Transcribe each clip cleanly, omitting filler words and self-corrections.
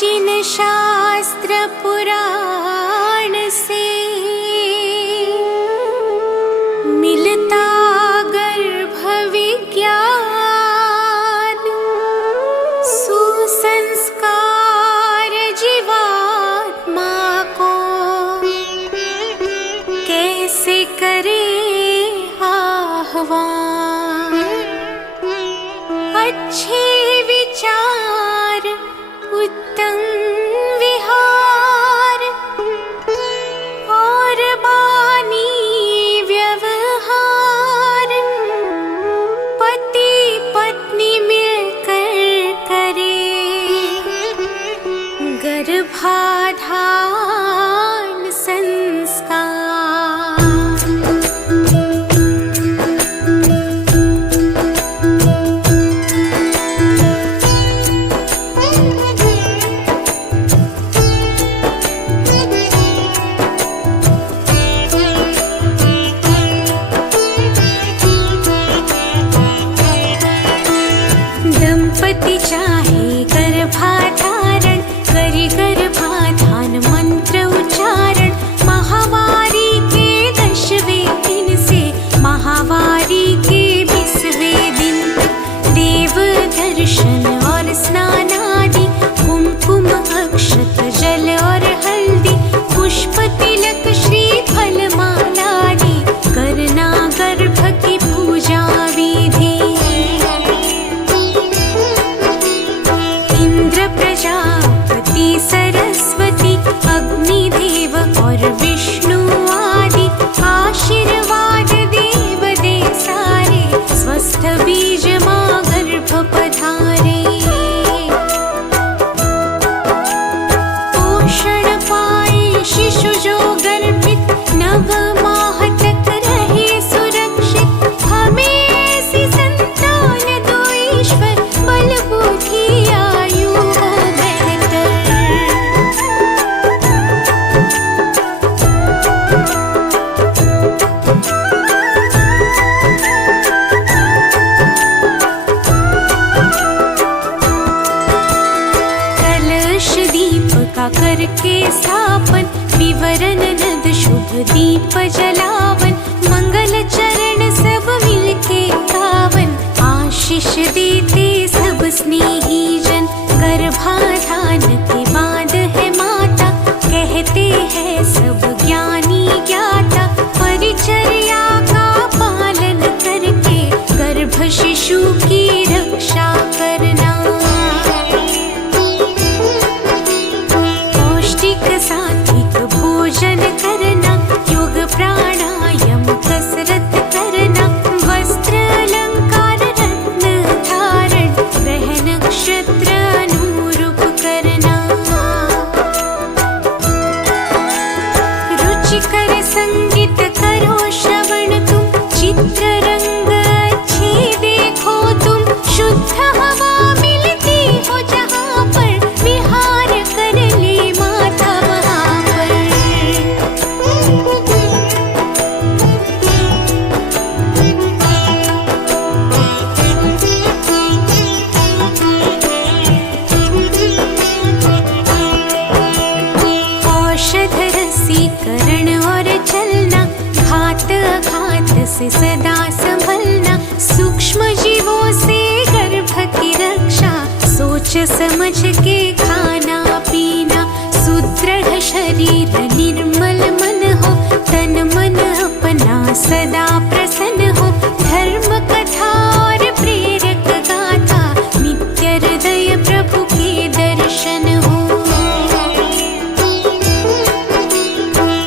प्राचीन शास्त्र पुराण से मिलता गर्भ विज्ञान, सुसंस्कार जीवात्मा को कैसे करे आह्वान। अच्छे विचार उत्तम विहार और बानी व्यवहार, पति पत्नी मिलकर करे गर्भाधान संस्कार। दंपति चाहे गर्भाधारण, करी गर्भाधान मंत्र उच्चारण। महावारी के 10वें दिन से महावारी के 20वें दिन तक देव दर्शन और स्नान आदि, कुमकुम अक्षत जल और हल्दी, पुष्प तिलक श्रीफल मालादि, करना गर्भ की पूजा विधि। इंद्र प्रजापति सरस्वती अग्निदेव और विष्णु आदि आशीर्वाद देव दे सारे, स्वस्थ बीज माँ गर्भ पधारे। पोषण पाए शिशु जो गर्भित, 9 माह तक रहे सुरक्षित। हमें ऐसी संतान दो ईश्वर, बल बुद्धि आयु हो बेहतर। कलश दीप का करके स्थापन, विवरण नद शुभ दीप जलावन। मंगल चरण सब मिलके गावन, आशीष देते सब स्नेही जन। गर्भाधान के बाद है माता, कहते हैं सब ज्ञानी ज्ञाता। परिचर्या का पालन करके गर्भ शिशु की रक्षा करना। पौष्टिक सात्विक भोजन करना, योग प्राणायाम कसरत करना। वस्त्र अलंकार रत्न धारण, ग्रह नक्षत्र अनुरूप करना। रुचिकर संगीत करो श्रवण तुम, चित्र रंग अच्छे देखो तुम। शुद्ध हवा मिलती हो जहाँ पर, विहार कर ले माता वहाँ पर। औषध रसीकरण और चलना, घात अघात से सदा संभलना। सूक्ष्म जीवों से गर्भ की रक्षा, सोच समझ के खाना पीना। सुदृढ़ शरीर निर्मल मन हो, तन मन अपना सदा प्रसन्न हो। धर्म कथा और प्रेरक गाथा, नित्य हृदय प्रभु के दर्शन हो।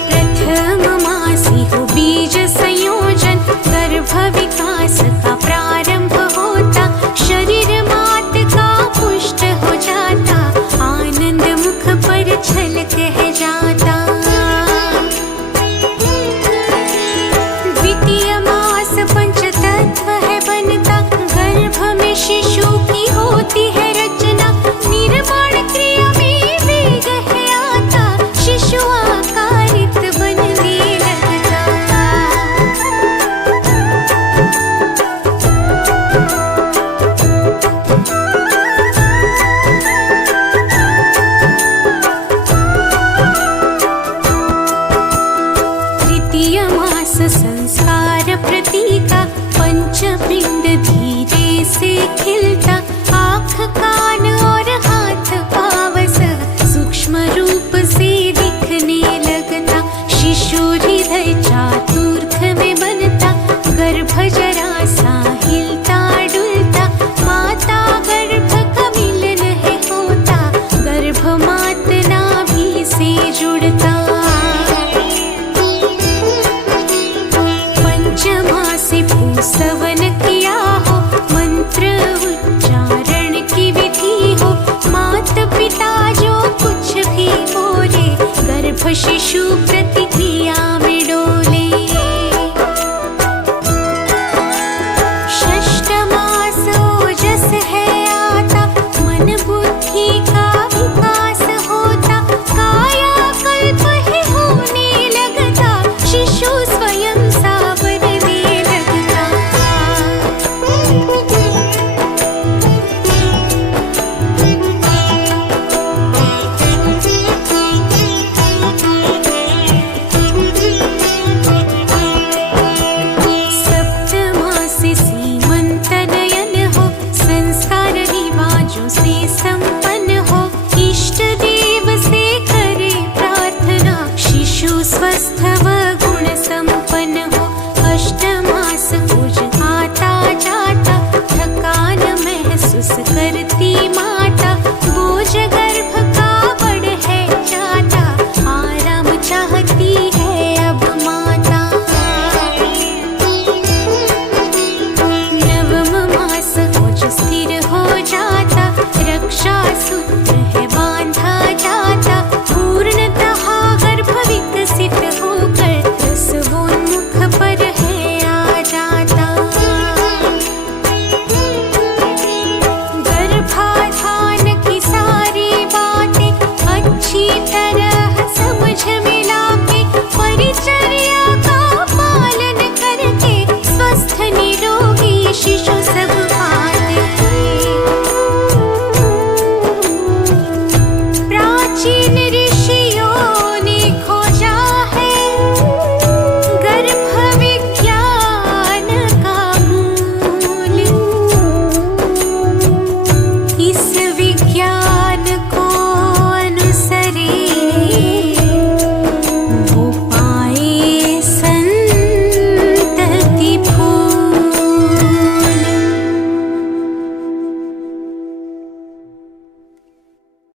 प्रथम मासी हो बीज संयोजन, गर्भ विकास का प्रारंभ होता। शरीर मात का पुष्ट हो जाता, आनंद मुख पर छलक है जाता। द्वितीय से खिलता